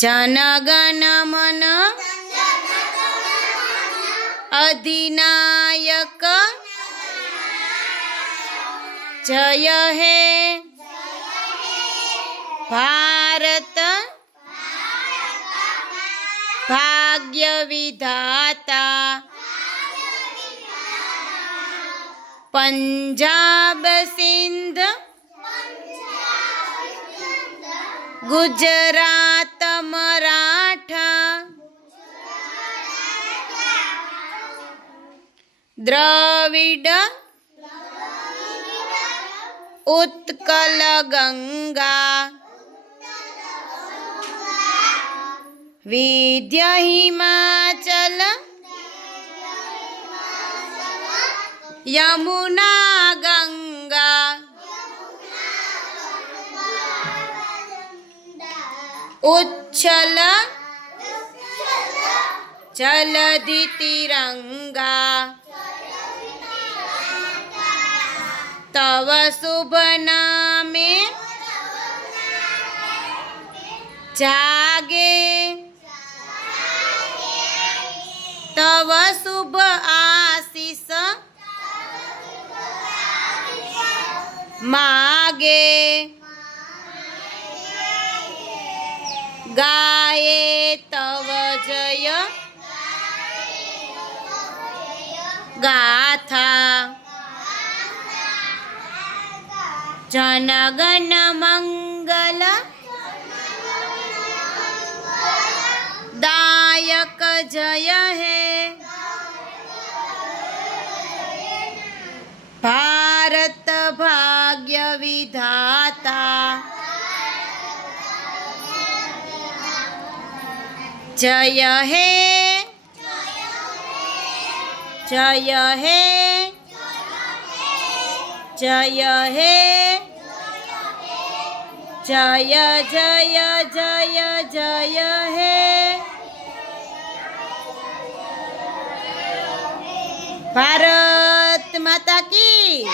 जनगण मन अधिनायक। जय हे। भारत। भाग्य विधाता पंजाब सिंध। गुजरात। मराठा। द्रविड। उत्कल गंगा। विद्या हिमाचल। यमुना उच्छल जलधि तिरंगा। तव शुभ नामे जागे। तव शुभ आशीष मागे। गाये तव जय। गाथा। जनगण मंगल। दायक जय हे। भारत भाग्य विधाता। जय हे। जय हे। जय हे। जय जय जय जय हे। भारत माता की।